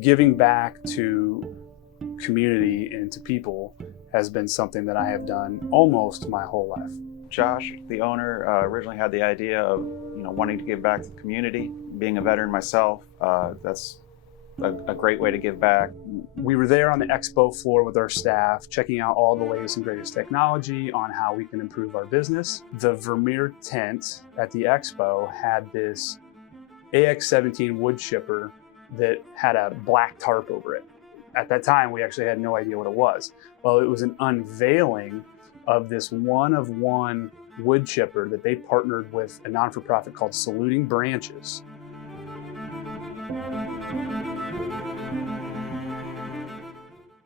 Giving back to community and to people has been something that I have done almost my whole life. Josh, the owner, originally had the idea of wanting to give back to the community. Being a veteran myself, that's a great way to give back. We were there on the expo floor with our staff, checking out all the latest and greatest technology on how we can improve our business. The Vermeer tent at the expo had this AX-17 wood chipper that had a black tarp over it. At that time, we actually had no idea what it was. Well, it was an unveiling of this one-of-one wood chipper that they partnered with a non-for-profit called Saluting Branches.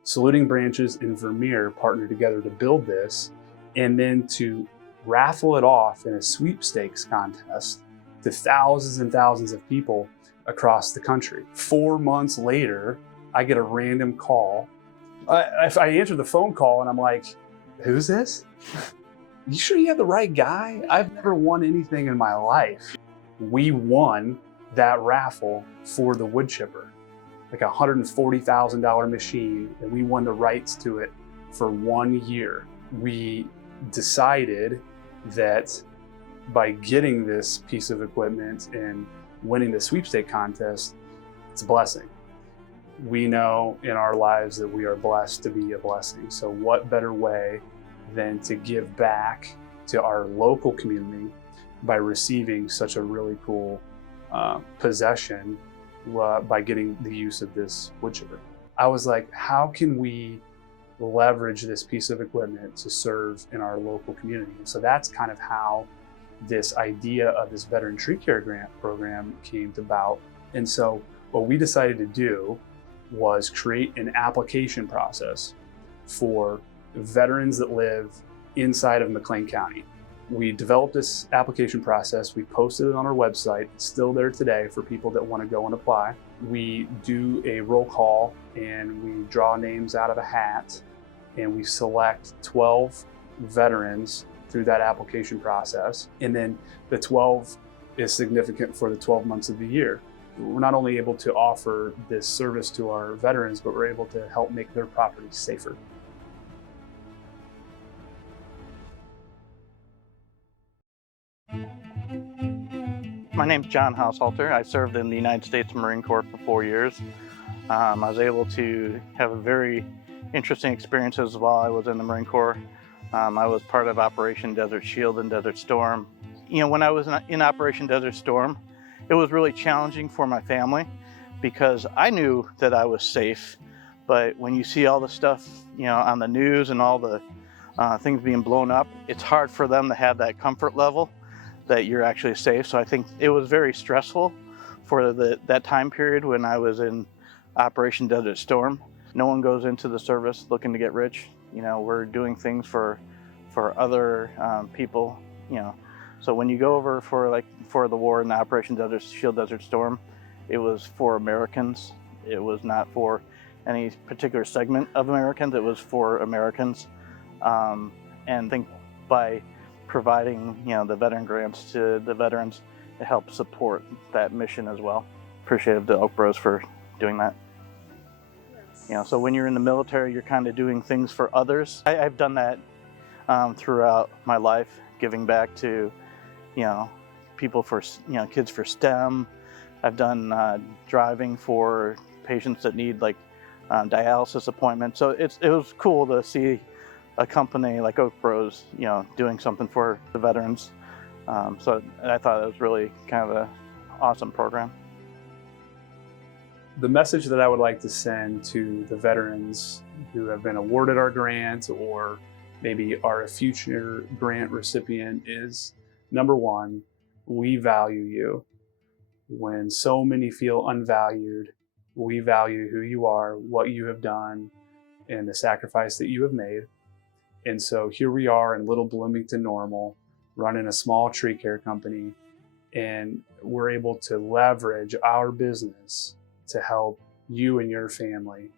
Saluting Branches and Vermeer partnered together to build this and then to raffle it off in a sweepstakes contest to thousands and thousands of people across the country. 4 months later, I get a random call. I answered the phone call and I'm like, who's this? You sure you have the right guy? I've never won anything in my life. We won that raffle for the wood chipper, like a $140,000 machine, and we won the rights to it for 1 year. We decided that by getting this piece of equipment and winning the sweepstake contest, it's a blessing. We know in our lives that we are blessed to be a blessing. So what better way than to give back to our local community by receiving such a really cool possession by getting the use of this wood chipper. I was like, how can we leverage this piece of equipment to serve in our local community? And so that's kind of how this idea of this Veteran Tree Care Grant program came about. And so what we decided to do was create an application process for veterans that live inside of McLean County. We developed this application process. We posted it on our website. It's still there today for people that want to go and apply. We do a roll call and we draw names out of a hat and we select 12 veterans through that application process. And then the 12 is significant for the 12 months of the year. We're not only able to offer this service to our veterans, but we're able to help make their properties safer. My name's John Haushalter. I served in the United States Marine Corps for 4 years. I was able to have a very interesting experiences while I was in the Marine Corps. I was part of Operation Desert Shield and Desert Storm. When I was in Operation Desert Storm, it was really challenging for my family because I knew that I was safe, but when you see all the stuff, on the news and all the things being blown up, it's hard for them to have that comfort level that you're actually safe. So I think it was very stressful for that time period when I was in Operation Desert Storm. No one goes into the service looking to get rich. We're doing things for other people. So when you go over for the war in Operation Desert Shield Desert Storm, it was for Americans. It was not for any particular segment of Americans. It was for Americans. And I think by providing the veteran grants to the veterans, it helps support that mission as well. Appreciative to Oak Bros for doing that. So when you're in the military, you're kind of doing things for others. I've done that throughout my life, giving back to people for kids for STEM. I've done driving for patients that need dialysis appointments. So it was cool to see a company like Oak Bros, doing something for the veterans. So I thought it was really kind of an awesome program. The message that I would like to send to the veterans who have been awarded our grant or maybe are a future grant recipient is, number one, we value you. When so many feel unvalued, we value who you are, what you have done, and the sacrifice that you have made. And so here we are in Little Bloomington Normal, running a small tree care company, and we're able to leverage our business to help you and your family.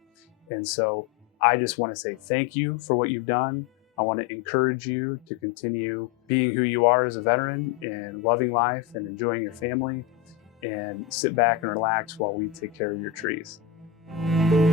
And so I just want to say thank you for what you've done. I want to encourage you to continue being who you are as a veteran and loving life and enjoying your family, and sit back and relax while we take care of your trees. you.